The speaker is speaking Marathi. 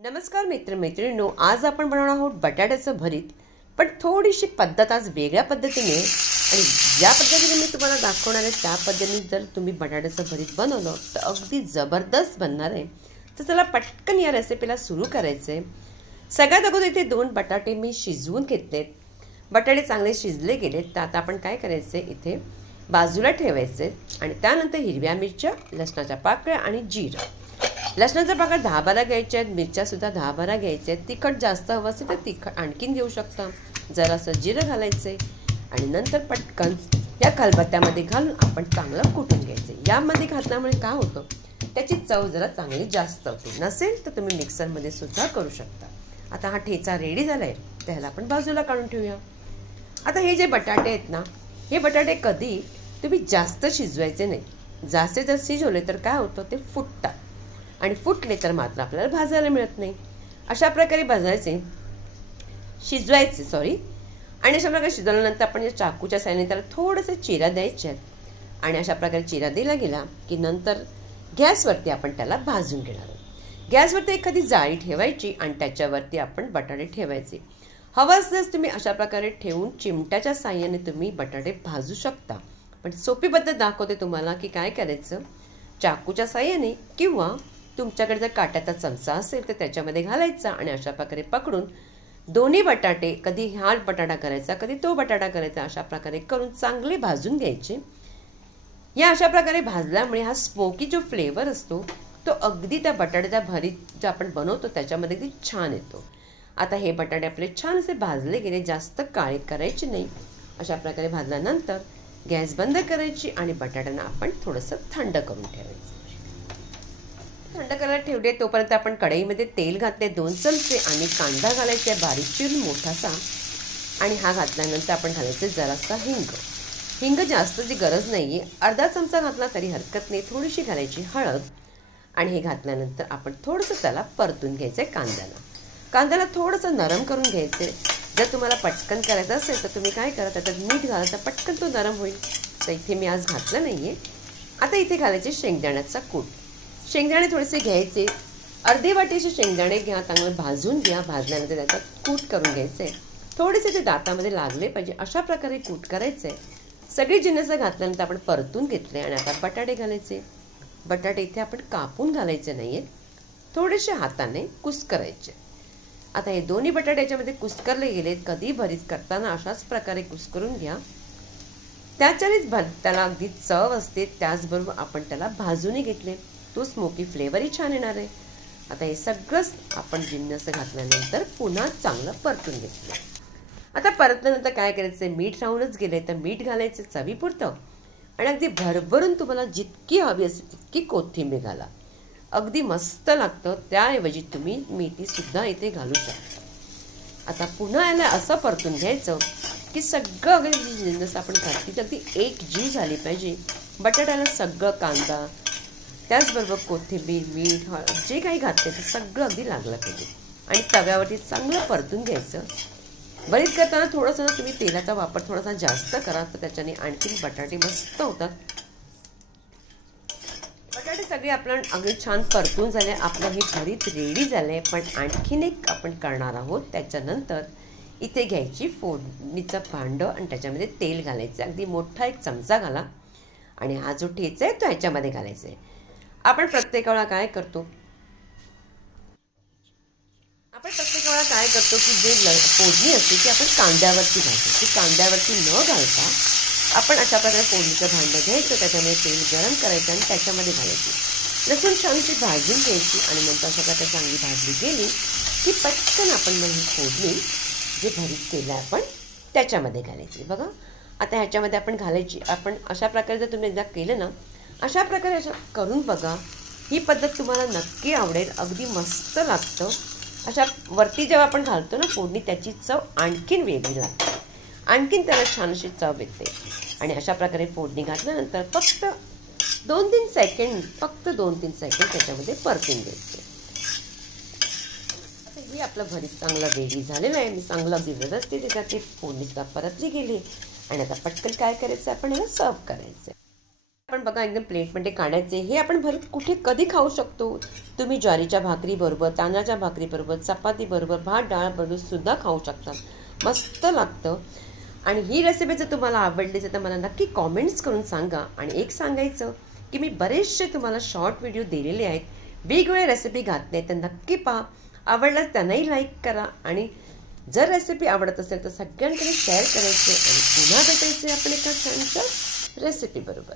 नमस्कार मित्रमैत्रिणींनो, आज आपण बनवणार आहोत बटाट्याचं भरीत, पण थोडीशी पद्धत आज वेगळ्या पद्धतीने आणि ज्या पद्धतीने मी तुम्हाला दाखवणार आहे त्या पद्धतीने जर तुम्ही बटाट्याचं भरीत बनवलं तर अगदी जबरदस्त बनणार आहे। तर चला पटकन या रेसिपीला सुरू करायचं आहे। सगळ्यात अगोदर इथे 2 बटाटे मी शिजवून घेतलेत। बटाटे चांगले शिजले गेलेत तर आता आपण काय करायचं आहे, इथे बाजूला ठेवायचे आणि त्यानंतर हिरव्या मिरच्या, लसणाच्या पाकळ्या आणि जिरं। लसणाचा पाकळ्या 10-12 घ्यायचे आहेत, मिरच्या सुद्धा 10-12 घ्यायचे आहेत। तिखट जास्त हवं असेल तर तिखट आणखीन घेऊ शकता। जरासं जिरं घालायचे आणि नंतर पटकन या खलबत्त्यामध्ये घालून आपण चांगलं कुटून घ्यायचे। यामध्ये घातल्यामुळे काय होतं, त्याची चव जरा चांगली जास्त होते। नसेल तर तुम्ही मिक्सरमध्ये सुद्धा करू शकता। आता हा ठेचा रेडी झालाय, त्याला आपण बाजूला काढून ठेवूया। आता हे जे बटाटे आहेत ना, हे बटाटे कधी तुम्ही जास्त शिजवायचे नाही। जास्त जर शिजवले तर काय होतं, ते फुटतात आणि फुटले तर मात्र आपल्याला भाजायला मिळत नाही। अशा प्रकारे शिजवायचे आणि अशा प्रकारे शिजवल्यानंतर आपण या चाकूच्या साहाय्याने त्याला थोडंसं चिरा द्यायचे आहेत आणि अशा प्रकारे चिरा दिला गेला की नंतर गॅसवरती आपण त्याला भाजून घेणार आहोत। गॅसवरती एखादी जाळी ठेवायची आणि त्याच्यावरती आपण बटाटे ठेवायचे। हवं असल्यास तुम्ही अशा प्रकारे ठेवून चिमट्याच्या साहाय्याने तुम्ही बटाटे भाजू शकता, पण सोपी पद्धत दाखवते तुम्हाला की काय करायचं। चाकूच्या साहाय्याने किंवा तुमच्याकडे जर काट्याचा चमचा असेल तर त्याच्यामध्ये घालायचा आणि अशा प्रकारे पकडून दोन्ही बटाटे, कधी हा बटाटा करायचा कधी तो बटाटा करायचा, अशा प्रकारे करून चांगले भाजून घ्यायचे। या अशा प्रकारे भाजल्यामुळे हा स्मोकी जो फ्लेवर असतो तो अगदी त्या बटाट्याच्या भरीत जे आपण बनवतो त्याच्यामध्ये अगदी छान येतो। आता हे बटाटे आपले छान असे भाजले गेले, जास्त काळे करायचे नाही। अशा प्रकारे भाजल्यानंतर गॅस बंद करायची आणि बटाट्यांना आपण थोडंसं थंड करून ठेवायचं। थंड करायला ठेवले तोपर्यंत आपण कढईमध्ये तेल घातले 2 चमचे आणि कांदा घालायचा बारीक चिरून मोठासा आणि हा घातल्यानंतर आपण घालायचे जरासा हिंग जास्तची गरज नाहीये, अर्धा चमचा घातला तरी हरकत नाही। थोडीशी घालायची हळद आणि हे घातल्यानंतर आपण थोडंसं त्याला परतून घ्यायचं आहे। कांद्याला थोडंसं नरम करून घ्यायचे। जर तुम्हाला पटकन करायचं असेल तर तुम्ही काय करा, त्याच्यात मीठ घाला तर पटकन तो नरम होईल। तर इथे मी आज घातलं नाहीये। आता इथे घालायचे शेंगदाण्याचा कूट। शेंगदाणे थोडेसे घ्यायचे, अर्धे वाटीचे शेंगदाणे घ्या, चांगलं भाजून घ्या। भाजल्यानंतर त्याच्यात कूट करून घ्यायचे, थोडेसे ते दातामध्ये लागले पाहिजे अशा प्रकारे कूट करायचे। सगळी जिन्नस घातल्यानंतर आपण परतून घेतले आणि आता बटाटे घालायचे। बटाटे इथे आपण कापून घालायचे नाहीये, थोडेसे हाताने कुस्करायचे। आता हे दोन्ही बटाटे याच्यामध्ये कुस्करले गेलेत, कधी भरीत करताना अशाच प्रकारे कुस्करून घ्या, त्याच्यानेच त्याला अगदी चव असते। त्याचबरोबर आपण त्याला भाजूनही घेतले, तो स्मोकी फ्लेवरही छान येणार आहे। आता हे सगळंच आपण जिन्नस घातल्यानंतर पुन्हा चांगलं परतून घेतलं। आता परतल्यानंतर काय करायचं, मीठ राहूनच गेले तर मीठ घालायचं चवीपुरतं आणि अगदी भरभरून तुम्हाला जितकी हवी असेल तितकी कोथिंबीर घाला, अगदी मस्त लागतं। त्याऐवजी तुम्ही मेथी सुद्धा इथे घालू शकता। आता पुन्हा याला असं परतून घ्यायचं की सगळं अगदी जिन्नस आपण घातली अगदी एक जीव झाली पाहिजे। बटाट्याला सगळं कांदा, त्याचबरोबर कोथिंबीर, मीठ, हळद जे काही घातले ते सगळं अगदी लागलं पाहिजे आणि तव्यावरती चांगलं परतून घ्यायचं। भरीत करताना थोडंसं तुम्ही तेलाचा वापर थोडासा जास्त करा, तर त्याच्याने आणखीन बटाटे मस्त होतात। बटाटे सगळे आपण अगदी छान परतून झाले, आपलं हे भरीत रेडी झालंय। पण आणखीन एक आपण करणार आहोत। त्याच्यानंतर इथे घ्यायची फोडणीचं भांडं आणि त्याच्यामध्ये तेल घालायचं, अगदी मोठा एक चमचा घाला आणि हा जो ठेचा आहे तो ह्याच्यामध्ये घालायचा आहे। आपण प्रत्येक वेळा काय करतो की जे फोडणी असते ती आपण कांद्यावरती घालतो, ती कांद्यावरती न घालता आपण अशा प्रकारे फोडणीचं भांडं घ्यायचं, त्याच्यामध्ये तेल गरम करायचं आणि त्याच्यामध्ये घालायची। लसूण छानशी भाजून घ्यायची आणि नंतर अशा प्रकारे चांगली भाजली गेली की पटकन आपण मग ही फोडणी जे भरीत केलं आपण त्याच्यामध्ये घालायची। बघा आता ह्याच्यामध्ये आपण घालायची। आपण अशा प्रकारे जर तुम्ही एकदा केलं ना, अशा प्रकारे अशा करून बघा, ही पद्धत तुम्हाला नक्की आवडेल, अगदी मस्त लागतं। अशा वरती जेव्हा आपण घालतो ना फोडणी, त्याची चव आणखीन वेगळी लागते, आणखीन त्याला छान अशी चव येते। आणि अशा प्रकारे फोडणी घातल्यानंतर फक्त 2-3 सेकंड त्याच्यामध्ये परतून घ्यायचे। आता हे आपलं भरीत चांगलं रेडी झालेलं आहे। मी चांगलं अगदी व्यवस्थित त्याच्यात फोडणीचा परतली गेली आणि आता पटकन काय करायचं, आपण याला सर्व करायचं। आपण बघा एकदम प्लेटमध्ये काढायचे. हे आपण भरत कुठे कधी खाऊ शकतो. तुम्ही ज्वारीच्या भाकरीबरोबर, तांदळाच्या भाकरीबरोबर, चपातीबरोबर, भात डाळबरोबर सुद्धा खाऊ शकता. मस्त लागतं. आणि ही रेसिपी जर तुम्हाला आवडली असेल तर मला नक्की कॉमेंट्स करून सांगा. आणि एक सांगायचं की मी बरेचसे तुम्हाला शॉर्ट व्हिडिओ दिलेले आहेत, वेगवेगळ्या रेसिपी घातल्या, तर नक्की पहा. आवडल्यास त्यांनाही लाईक करा. आणि जर रेसिपी आवडत असेल तर सगळ्यांकडे शेअर करायचे. आणि पुन्हा भेटायचे आपण एका छानशा रेसिपी बरोबर.